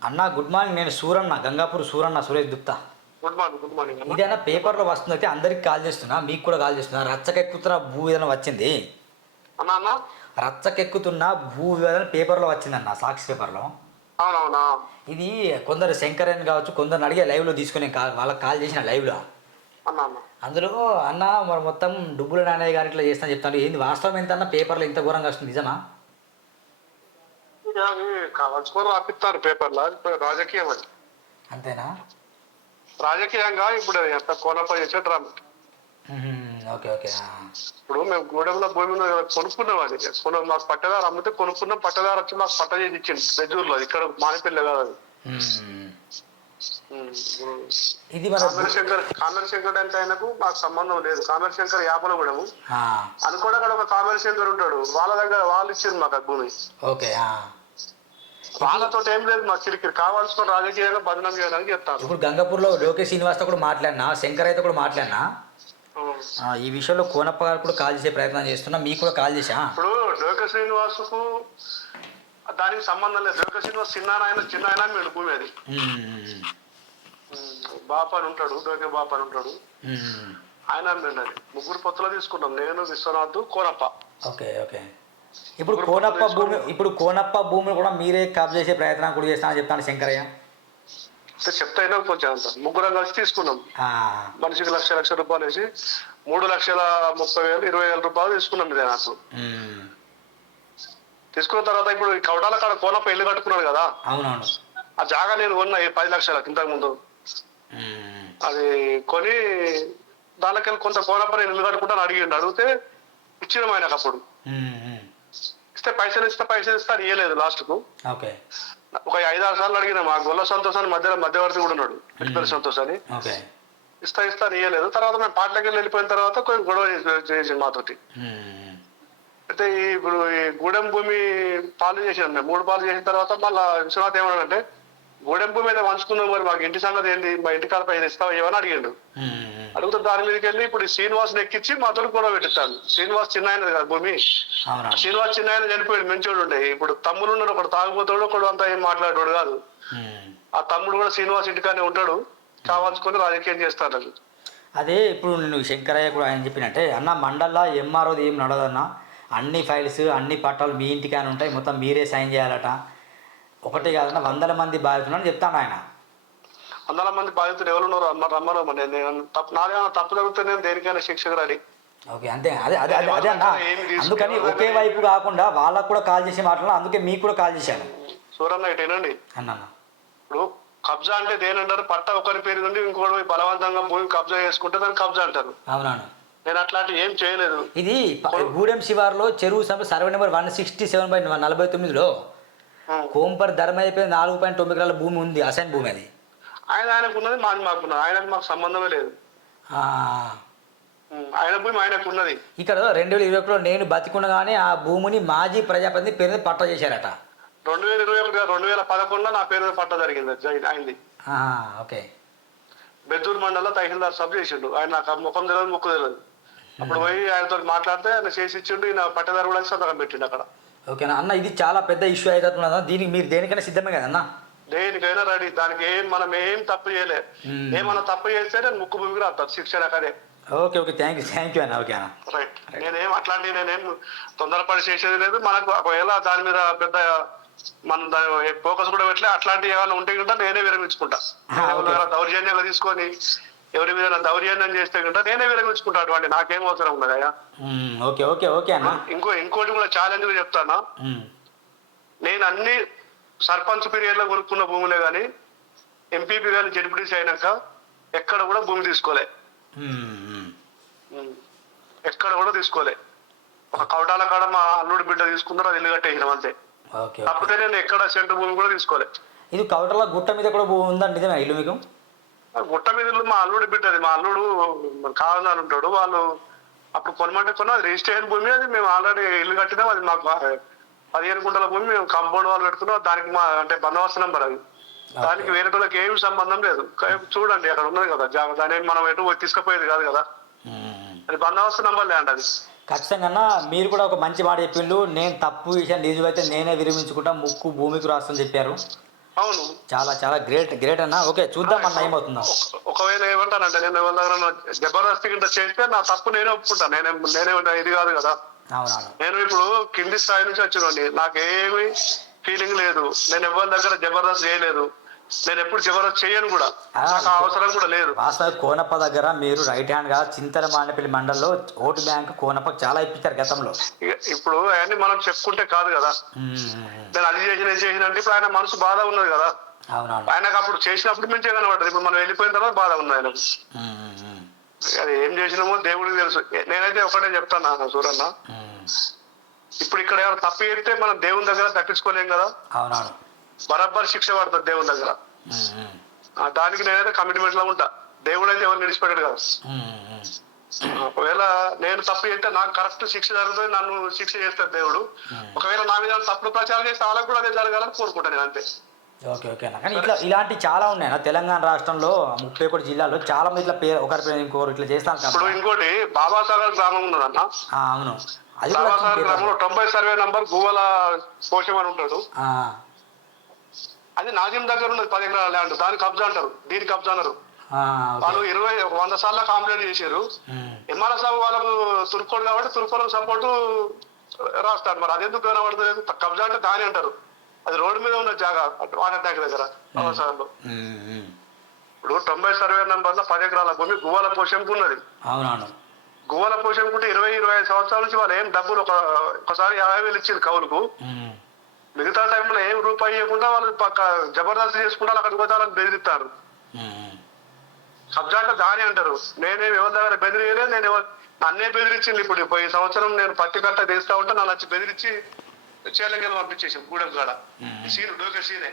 అన్న గుడ్ మార్నింగ్, నేను సూరన్న, గంగాపూర్ సూరన్న, సురేష్ గుప్తా. గుడ్ మార్నింగ్ ఇదేనా పేపర్లో వస్తుంది అయితే అందరికి కాల్ చేస్తున్నా, మీకు కూడా కాల్ చేస్తున్నా. రచ్చకెక్కుతున్న భూ విధానం వచ్చింది, అన్న. రచ్చకెక్కుతున్న భూ వివాదం పేపర్లో వచ్చిందన్న, సాక్షి పేపర్లో. అవునవునా. ఇది కొందరు శంకరన్ కావచ్చు, కొందరు అడిగే లైవ్లో తీసుకుని వాళ్ళకి కాల్ చేసిన లైవ్లో. అందులో అన్న మరి మొత్తం డుబ్బుల నాన్నయ్య గారు ఇట్లా చేస్తాను చెప్తాను, ఏంది వాస్తవం ఎంత అన్న, పేపర్లో ఇంత ఘోరంగా వస్తుంది నిజమా? కావాల్సుకొని రాపిస్తారు పేపర్లో, రాజకీయం అది. అంతేనా? రాజకీయంగా ఇప్పుడు ఎంత కోనపై చేసే డ్రామా. Okay okay. ఇప్పుడు మేము గూడెంలో భూమి కొనుక్కున్నాం, అది మాకు పట్టదారు అమ్మితే కొనుక్కున్నాం, పట్టదారు వచ్చి మాకు పట్ట చేసి ఇచ్చింది బెజ్జూరులో, ఇక్కడ మానిపల్లి కాదు అది. ఇది మన కామేశ్వర్ అంటే ఆయనకు మాకు సంబంధం లేదు. కామేశ్వర్ యాపన కూడా అనుకోవడం కూడా ఒక కామేశ్వర్ ఉంటాడు, వాళ్ళ దగ్గర వాళ్ళు ఇచ్చింది మాకు ఆ భూమి. ఓకే. వాళ్ళతో ఏం లేదు, మాకు చిరికి కావాల్సిన రాజకీయంగా బదనం చేయడానికి చెప్తాను. ఇప్పుడు గంగాపూర్లో లోకేష్ శ్రీనివాస్తో కూడా మాట్లాడినా, శంకర్ అయితే కూడా మాట్లాడినా, ఈ విషయంలో కోనప్ప గారు కూడా కాల్ చేసే ప్రయత్నం చేస్తున్నా, మీకు కూడా కాల్ చేసా. ఇప్పుడు డోకే శ్రీనివాసుకు దానికి సంబంధం లేదు. డోకే శ్రీనివాస్ చిన్న ఆయన మీరు భూమి అది. బాప అని ఉంటాడు, డోకే బాప అని ఉంటాడు, ఆయన అమ్మిండి. అది ముగ్గురు పొత్తులో తీసుకున్నాం, నేను, విశ్వనాథ్, కోనప్ప. Okay okay. ఇప్పుడు కోనప్ప భూమిని కూడా మీరే కబ్జా చేసే ప్రయత్నం కూడా చేస్తానని చెప్తాను శంకరయ్య. చెప్తా కొంచెం అంత ముగ్గురం కలిసి తీసుకున్నాం, మనిషికి లక్ష రూపాయలు వేసి 3,30,000 20,000 రూపాయలు తీసుకున్నాం. ఇదే నాకు తీసుకున్న తర్వాత ఇప్పుడు కవటాల కాడ కోనప్ప ఇల్లు కట్టుకున్నాడు కదా, అవునవును, ఆ జాగా నేను కొన్నా 10 లక్షలకు ఇంతకు ముందు. అది కొని దానికెళ్ళి కొంత కోనప్ప నేను ఇల్లు కట్టుకుంటాను అడిగితే ఇచ్చినాం ఆయనకు. అప్పుడు ఇస్తే పైసలు ఇస్తే అది ఇవ్వలేదు లాస్ట్ కు. ఒక 5-6 సార్లు అడిగినా, మా గొల్ల సంతోషాన్ని మధ్యవర్తి కూడా ఉన్నాడు, పెద్ద సంతోష్ అని. ఇస్తా అని ఇవ్వలేదు. తర్వాత మేము పాటలకి వెళ్ళిపోయిన తర్వాత కొంచెం గొడవ చేసి మాతోటి. అయితే ఇప్పుడు ఈ గూడెం భూమి పాలు చేసాను మేము, 3 పాలు చేసిన తర్వాత మళ్ళీ విశ్వనాథ్ ఏమన్నాడంటే, గూడెం భూమి అయితే పంచుకున్నాం, మరి మాకు ఇంటి సంగతి ఏంటి, మా ఇంటి కాడ పైన ఇస్తావా ఏమని అడిగాడు. అడుగుతా దాని మీదకి వెళ్ళి ఇప్పుడు శ్రీనివాస్ ఎక్కించి మాతో గొడవ పెట్టిస్తాను. శ్రీనివాస్ చిన్న ఆయన కదా భూమి, శ్రీనివాస్ చిన్న ఆయన చనిపోయాడు, మంచోడు ఉండే. ఇప్పుడు తమ్ముడు ఉన్నాడు, ఒకడు తాగుపోతాడు, ఒకడు అంతా ఏం మాట్లాడాడు కాదు. ఆ తమ్ముడు కూడా శ్రీనివాస్ ఇంటికానే ఉంటాడు, కావాల్సుకొని రాజకీయం చేస్తాడు. అదే ఇప్పుడు నేను శంకరయ్య కూడా ఆయన చెప్పినట్టే, అన్న మండల్లో ఎంఆర్ఓది ఏం నడదన్నా, అన్ని ఫైల్స్ అన్ని పట్టాలు మీ ఇంటికానే ఉంటాయి, మొత్తం మీరే సైన్ చేయాలట. ఒకటి కాదన్నా 100 మంది బాధితులని చెప్తాను ఆయన. 100 మంది బాధితులు ఎవరు ఉన్నారు రమ్మను, నాదేమన్నా తప్పు జరిగితే నేను దేనికైనా శిక్షకు రెడీ. ఓకే అంతే. అదే అదే అదే అదే అన్న, అందుకని ఒకే వైపు కాకుండా వాళ్ళకు కూడా కాల్ చేసి మాట్లాడాలి, అందుకే మీకు కూడా కాల్ చేశాను. సూరన్న ఇటేనండి అన్న, ఇప్పుడు కబ్జా అంటే దేనంటారు, పట్ట ఒకరి పేరు నుండి ఇంకోటి బలవంతంగా భూమి కబ్జా చేసుకుంటే దాన్ని కబ్జా అంటారు. అవునవును, నేను అట్లాంటి ఏం చేయలేదు. ఇది గూడెం శివార్లో చెరువు సర్వే నెంబర్ 167/49లో కోంపర్ ధర్మ అయిపోయి 4.9 ఎకరాల భూమి ఉంది, అసైన్ భూమి. అది ఆయనకు ఉన్నది, మాకున్నది, ఆయనకు మాకు సంబంధమే లేదు. ఆయన భూమి ఆయనకు ఉన్నది. ఇక్కడ 2021లో నేను బతికుండగానే ఆ భూమిని మాజీ ప్రజాప్రతినిధి పేరు మీద పట్టా చేశారట. 2021 2011లో నా పేరు మీద పట్టా జరిగింది అయింది. ఓకే. బెద్దూరు మండలంలో తహసీల్దార్ సబ్ చేసిండు ఆయన, నాకు ముఖం తెలియదు ముక్కు తెలియదు. అప్పుడు పోయి ఆయనతో మాట్లాడితే ఆయన చేసి ఇచ్చిండు, ఈయన పట్టదారు కూడా సంతకం పెట్టిండు అక్కడ. ఓకేనా అన్న, ఇది చాలా పెద్ద ఇష్యూ అవుతున్నదా, దీనికి మీరు దేనికైనా సిద్ధమే కదన్నా? దేనికైనా రెడీ, దానికి మనం ఏం తప్పు చేయలేదు. ఏమన్నా తప్పు చేస్తే నేను ముక్కు భూమికి రాస్తాను శిక్షణ అక్కడే. ఓకే ఓకే, థ్యాంక్ యూ అన్న. ఓకే అన్న, రైట్. నేనేం అట్లాంటివి నేనేం తొందరపడి చేసేది లేదు. మనకు ఒకవేళ దాని మీద పెద్ద మనం ఫోకస్ కూడా పెట్టలే. అట్లాంటివి ఏమైనా ఉంటే కనుక నేనే విరమించుకుంటా. దౌర్జన్యంగా తీసుకొని ఎవరి మీద దౌర్జన్యం చేస్తే కనుక నేనే విరమించుకుంటా. అటువంటి నాకేం అవసరం ఉన్నదయ్యా. ఓకే ఓకే ఓకే అన్న. ఇంకోటి కూడా ఛాలెంజ్ చెప్తానా, నేను అన్ని సర్పంచ్ పీరియడ్ లో కొనుక్కున్న భూములే కానీ ఎంపీపీ కానీ జడ్పీటీసీ అయినాక ఎక్కడ కూడా భూమి తీసుకోలే. ఎక్కడ కూడా తీసుకోలే. ఒక కవటాల కాడ మా అల్లుడి బిడ్డ తీసుకున్నారు, అది ఇల్లు కట్టేసినాం అంతే. తప్పితే నేను ఎక్కడ సెంటర్ భూమి కూడా తీసుకోలే. ఇది కవటల గుట్ట మీద కూడా ఉందండి, నిజమే ఇల్లు మీకు? గుట్ట మీద ఇల్లు మా అల్లుడి బిడ్డది. మా అల్లుడు కావాలని ఉంటాడు. వాళ్ళు అప్పుడు కొనమంటే కొన్నా, అది రిజిస్ట్రేషన్ భూమి. అది మేము ఆల్రెడీ ఇల్లు కట్టినాం. అది మాకు 15 గుంటల భూమి. మేము కాంపౌండ్ వాళ్ళు పెట్టుకున్నాం. దానికి మా అంటే బందోబస్తు నెంబర్ అది. దానికి వేరే వాళ్ళకి ఏమి సంబంధం లేదు. చూడండి అక్కడ ఉన్నది కదా జాగ్రత్త. దాని మనం ఎటు తీసుకుపోయేది కాదు కదా, అది బందోబస్తు నెంబర్ లేండి. అది ఖచ్చితంగా మీరు కూడా ఒక మంచి మాట చెప్పిండు. నేను తప్పు విషయం నిజమైతే నేనే విరమించుకుంటా, ముక్కు భూమికి రాస్తని చెప్పారు. అవును, చాలా చాలా గ్రేట్ అన్న. ఓకే, చూద్దాం అన్న ఏమవుతుందో. ఒకవేళ ఏమంటానంటే నేను ఎవరి దగ్గర జబర్దస్తి కింద చేస్తే నా తప్పు నేనే ఒప్పుకుంటాను. నేనే ఇది కాదు కదా. నేను ఇప్పుడు కింది స్థాయి నుంచి వచ్చినండి. నాకేమి ఫీలింగ్ లేదు. నేను ఎవరి దగ్గర జబర్దస్త్ చేయలేదు. నేను ఎప్పుడు జబర్దస్త్ చేయను కూడా. నాకు అవసరం కూడా లేదు. వాస్తవ కోనప్ప దగ్గర మీరు రైట్ హ్యాండ్ గా చింతల మానేపల్లి మండలంలో ఓటు బ్యాంక్ కోనప్ప చాలా ఇప్పించారు గతంలో. ఇప్పుడు అవన్నీ మనం చెప్పుకుంటే కాదు కదా. నేను అది చేసిన అంటే ఇప్పుడు ఆయన మనసు బాధ ఉన్నది కదా. ఆయనకు అప్పుడు చేసినప్పుడు నుంచే కనబడ్డది. ఇప్పుడు మనం వెళ్ళిపోయిన తర్వాత బాధ ఉంది ఆయనకు. అది ఏం చేసినామో దేవుడికి తెలుసు. నేనైతే ఒకటే చెప్తాను సూరన్న, ఇప్పుడు ఇక్కడ ఏమైనా తప్పు చేస్తే మనం దేవుని దగ్గర తప్పించుకోలేం కదా. బరాబర్ శిక్ష పడుతుంది దేవుని దగ్గర. దానికి నేనైతే కమిట్మెంట్ లో ఉంటా. దేవుడు అయితే ఎవరు నిడిచిపెట్టాడు కదా. ఒకవేళ నేను తప్పు చేస్తే నాకు కరెక్ట్ శిక్ష జరుగుతుంది, నన్ను శిక్ష చేస్తాడు దేవుడు. ఒకవేళ నా మీద తప్పుడు ప్రచారం చేస్తే వాళ్ళకు కూడా అదే జరగాలని కోరుకుంటాను నేను అంతే. ఓకే ఓకే అన్న. కానీ ఇట్లా ఇలాంటి చాలా ఉన్నాయి తెలంగాణ రాష్ట్రంలో 31 జిల్లాలో చాలా మంది ఇట్లా పేరు ఒకరి పేరు ఇంకొకరు ఇట్లా చేస్తాను. ఇప్పుడు ఇంకోటి బాబాసాగర్ గ్రామం ఉన్నదన్న. అవును, బాబాసాగర్ గ్రామంలో 90 సర్వే నంబర్ గువ్వల కోశం అని ఉంటాడు. అది నాజిం దగ్గర ఉన్నది 10 ఎకరాల ల్యాండ్. దానికి కబ్జా అంటారు, దీనికి కబ్జా అన్నారు. వాళ్ళు 100 సార్లు కంప్లైంట్ చేశారు. ఎంఆర్ఎస్ వాళ్ళకు తుర్కోడు కాబట్టి తుర్కోలకు సపోర్టు రాస్తాడు. మరి అదెందుకు కనబడతలేదు? కబ్జా అంటే దాని అంటారు. అది రోడ్డు మీద ఉన్న జాగా వాటర్ ట్యాంక్ దగ్గర బాబాసాగర్లో. ఇప్పుడు 90 సర్వే నంబర్ లో 10 ఎకరాల భూమి గువ్వల పోషంకు ఉన్నది. గువ్వల పోషంకుంటే 20-25 సంవత్సరాల నుంచి వాళ్ళు ఏం డబ్బులు ఒకసారి 50,000 ఇచ్చింది కౌలుకు. మిగతా టైంలో ఏం రూపాయి ఇవ్వకుండా వాళ్ళు పక్క జబర్దస్త్ చేసుకుంటా అక్కడికి పోతారని బెదిరిస్తారు. కబ్జా అంటే దాని అంటారు. నేనేమి ఎవరి దగ్గర బెదిరియలేదు. నేను నన్నే బెదిరించింది. ఇప్పుడు ఈ సంవత్సరం నేను పత్తి కట్ట తీస్తా ఉంటే నన్ను వచ్చి బెదిరించి చేలకెళ్ళి పంపించేసాను గూడెం కాడ. సీను డోకే సీనే.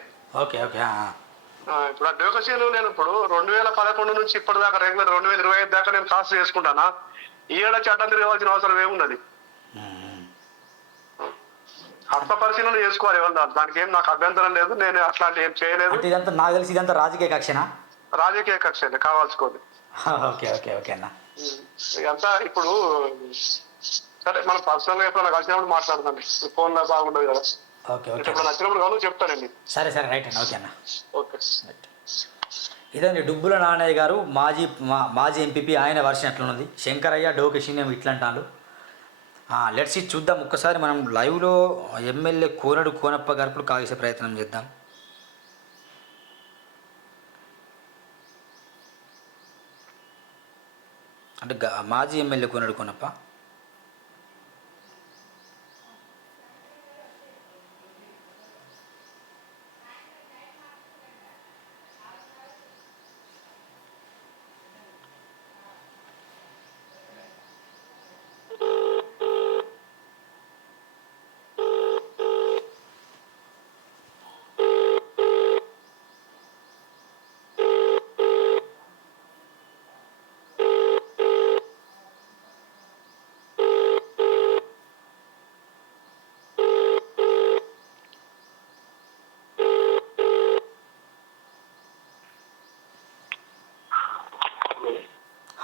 ఇప్పుడు ఆ డోకే సీను నేను ఇప్పుడు 2011 నుంచి ఇప్పటిదాకా రెగ్యులర్ 2025 దాకా నేను కాస్ట్ చేసుకుంటానా. ఈ ఏడాది చట్టం తిరగవలసిన అవసరం ఏమున్నది? ఆత్మ పరిశీలన చేసుకోవాలి ఎవరు. దానికి ఏం నాకు అభ్యంతరం లేదు. నేను అట్లాంటి ఏం చేయలేదు. ఇదంతా నాకు తెలిసి ఇదంతా రాజకీయ కక్షనా? రాజకీయ కక్ష కావాల్సుకోండి. ఇదంతా ఇప్పుడు సరే మనం పర్సనల్ గా ఎప్పుడైనా కలిసినప్పుడు మాట్లాడుతుంది. ఫోన్ లో బాగుండదు కదా. ఇప్పుడు నచ్చినప్పుడు కాదు చెప్తానండి. సరే రైట్ అండి. ఓకే అన్న. ఓకే. ఇదండి డుబ్బుల నాన్నయ్య గారు మాజీ ఎంపీపీ. ఆయన వర్షన్ ఎట్లున్నది. శంకరయ్య డోకేషన్ ఇట్లా అంటాను. లెట్స్ ఇది చూద్దాం ఒక్కసారి. మనం లైవ్లో ఎమ్మెల్యే కోనప్ప గారు కాల్ చేసే ప్రయత్నం చేద్దాం. అంటే మాజీ MLA Konappa.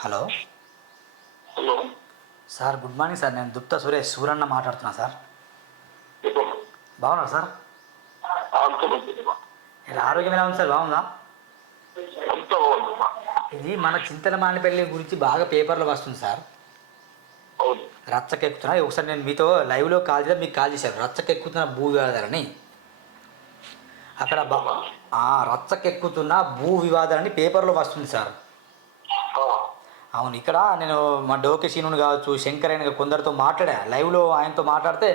Hello sir, good morning sir. నేను దుప్తా సురేష్ సూరన్న మాట్లాడుతున్నా సార్. బాగున్నారు సార్? ఇలా ఆరోగ్యం ఎలా ఉంది సార్? బాగుందా? ఇది మన చింతల మానేపల్లి గురించి బాగా పేపర్లో వస్తుంది సార్. రచ్చకెక్కుతున్నా. ఒకసారి నేను మీతో లైవ్లో కాల్ చేస్తే మీకు కాల్ చేశారు. రచ్చకెక్కుతున్న భూ వివాదాలని. అక్కడ రచ్చకెక్కుతున్న భూ వివాదాలని పేపర్లో వస్తుంది సార్. అవును, ఇక్కడ నేను మా డోకే సీనుని కావచ్చు, శంకర్ అయిన కొందరితో మాట్లాడా లైవ్లో. ఆయనతో మాట్లాడితే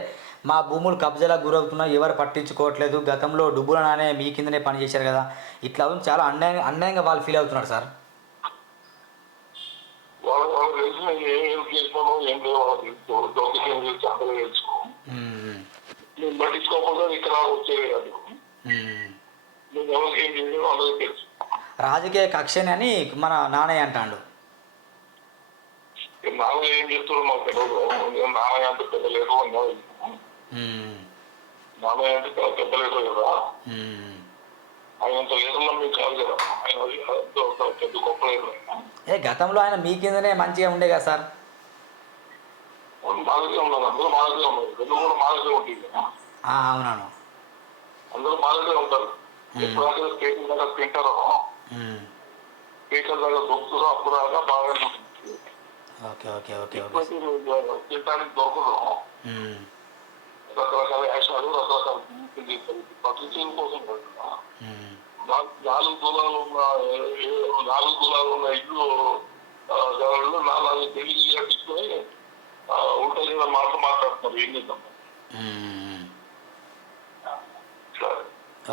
మా భూములు కబ్జాలకు గురవుతున్నాయి, ఎవరు పట్టించుకోవట్లేదు, గతంలో డుబ్బుల నానే మీ కిందనే పనిచేశారు కదా, ఇట్లా చాలా అన్యాయంగా వాళ్ళు ఫీల్ అవుతున్నారు సార్. రాజకీయ కక్షని అని మన నాన్నయ్య అంటాడు. నాన్న ఏం చెప్తారో మాకు తెలియదు. నాన్నయ్య అంటే పెద్దలేదు నాన్నయ్య అంటే పెద్దలేదు కదా, ఆయనంత లేదన్నా మీకు కాదు కదా, ఆయన పెద్ద గొప్ప లేదు. గతంలో ఆయన మీ కిందనే మంచిగా ఉండే కదా సార్. మాదిరిగా ఉన్నారు, అందరూ మాదిరిగా ఉన్నారు, రెండు కూడా మాదిరిగా ఉంటుంది. అవునవును, అందరూ మాదిరిగా ఉంటారు. ఎప్పుడైతే స్పీకర్ దగ్గర తింటారో, స్పీకర్ దగ్గర దొరుకుతుందో అప్పుడు దాకా బాగా తినడానికి దొరకదు. రకరకాల యాక్షన్లు, రకరకాల పత్రికల కోసం 4 తులాలు ఉన్న ఇల్లు జనాలు 4 పెళ్లి కట్టించుకొని ఉంటుంది మాట మాట్లాడుతున్నారు. ఏం చేద్దాం?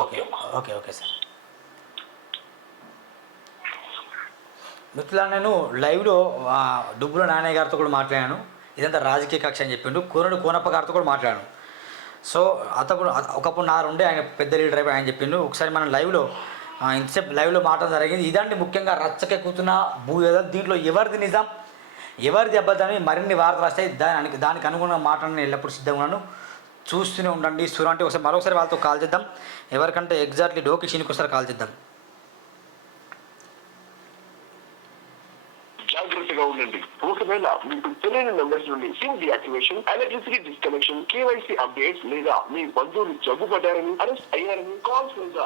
Okay okay sir. మిత్రులా, నేను లైవ్లో డుబ్బుల నాన్నయ్య గారితో కూడా మాట్లాడాను. ఇదంతా రాజకీయ కక్ష అని చెప్పిండు. కోనప్ప గారితో కూడా మాట్లాడాను. సో అతప్పుడు ఒకప్పుడు నారుండే ఆయన పెద్ద లీడర్ అయిపోయి ఆయన చెప్పిండు. ఒకసారి మనం ఇంతసేపు లైవ్లో మాట్లాడడం జరిగింది. ఇదంటే ముఖ్యంగా రచ్చకెక్కుతున్న భూ వివాదాలు. దీంట్లో ఎవరిది నిజం, ఎవరిది అబద్ధమని మరిన్ని వార్తలు వస్తాయి. దానికి అనుగుణంగా మాట్లాడిన ఎల్లప్పుడూ సిద్ధంగా ఉన్నాను. చూస్తూనే ఉండండి సురా అంటే. మరొకసారి వాళ్ళతో కాల్ చేద్దాం. ఎవరికంటే ఎగ్జాక్ట్లీ డోకి షీనికి ఒకసారి కాల్ చేద్దాం. జాగ్రత్తగా ఉండండి. ఒకవేళ మీకు తెలియని నెంబర్స్ నుండి SIM deactivation, electricity disconnection, KYC updates లేదా మీ బంధువులు జబ్బు పడ్డారని, అరెస్ట్ అయ్యారని కాల్స్ లేదా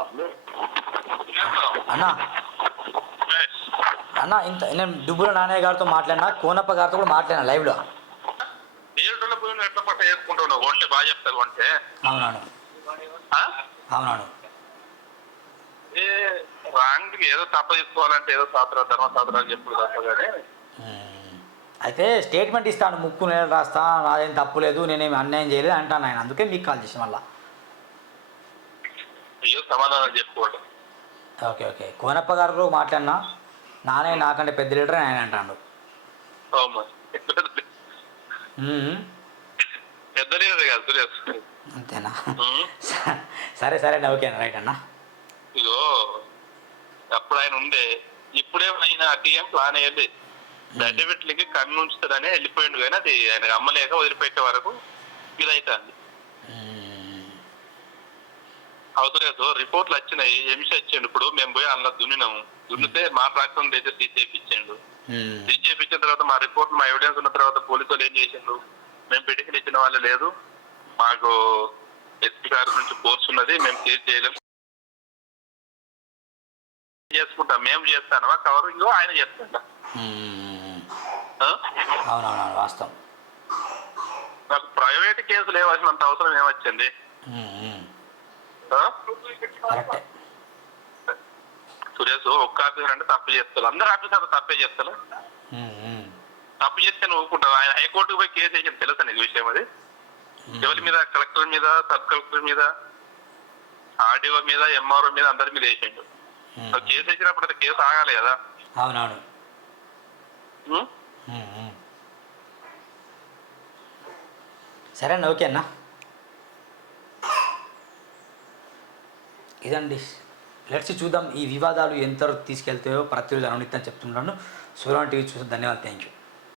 అన్న ఇంత నేను డుబ్బుల నాన్నయ్య గారితో మాట్లాడినా, కోనప్ప గారితో కూడా మాట్లాడినా లైవ్లో. అవునవును అవునవును. ఏదో తప్ప తీసుకోవాలంటే ఏదో ధర్మశాస్త్రాలు చెప్పుడు తప్ప కానీ. అయితే స్టేట్మెంట్ ఇస్తాను, ముక్కు నేను రాస్తా, నాదేం తప్పు లేదు, నేనేమి అన్యాయం చేయలేదు అంటాను ఆయన. అందుకే మీకు కాల్ చేసి మళ్ళా. అయ్యో సమాధానం చెప్పుకోవడం. Okay okay. కోనప్ప గారు మాట్లాడినా, నానే నాకంటే పెద్ద లీడర్ ఆయన అంటాడు. పెద్ద లీడర్ కాదు సురేష్. అంతేనా? సరే సరే ఓకే రైట్ అన్న. ఇగో అప్పుడు ఆయన ఉండే, ఇప్పుడేమైనా టీఎం ప్లాన్ అయ్యేది సర్టిఫికెట్లకి కన్ను ఉంచుతాడని వెళ్ళిపోయిండు. కానీ అది ఆయన అమ్మలేక వదిలిపెట్టే వరకు ఇదైతుంది. అవసరం రిపోర్ట్లు వచ్చినాయి, ఎంసీ వచ్చిండు. ఇప్పుడు మేము పోయి అందులో దున్నితే మా ట్రాక్టర్ అయితే సీజ్ చేయించాడు. సీజ్ చేయించిన తర్వాత మా రిపోర్ట్, మా ఎవిడెన్స్ ఉన్న తర్వాత పోలీసు వాళ్ళు ఏం చేసిండు, మేము పిటిషన్ ఇచ్చిన వాళ్ళు లేదు, మాకు ఎస్పీ గారి నుంచి కోర్స్ ఉన్నది, మేము కేసు చేయలేము, చేసుకుంటాం. మేము చేస్తానమా కవరింగ్, ఆయన చేస్తాడా? వాస్తవం. నాకు ప్రైవేట్ కేసులు ఏవలసినంత అవసరం ఏమొచ్చింది? సురేష్ ఒక్క ఆఫీసర్ అంటే తప్పు చేస్తారు, అందరు ఆఫీసర్ తప్పే చేస్తారు. తప్పు చేస్తే నువ్వు ఊరుకుంటావు. ఆయన హైకోర్టుకు పోయి కేసు వేసింది, తెలుసా నీకు విషయం? అది ఎవరి మీద? కలెక్టర్ మీద, సబ్ కలెక్టర్ మీద, ఆర్డీఓ మీద, ఎంఆర్ఓ మీద, అందరి మీద వేసిండు. కేసు వేసినప్పుడు అది కేసు ఆగాలి కదా. అవునవును. సరే అన్న, ఓకే అన్న. ఇదండి, లెట్స్ చూద్దాం ఈ వివాదాలు ఎంత తీసుకెళ్తాయో. ప్రతిరోజు అనునిత్యం చెప్తున్నాను. సురా టీవీ చూసి ధన్యవాదాలు. Thank you.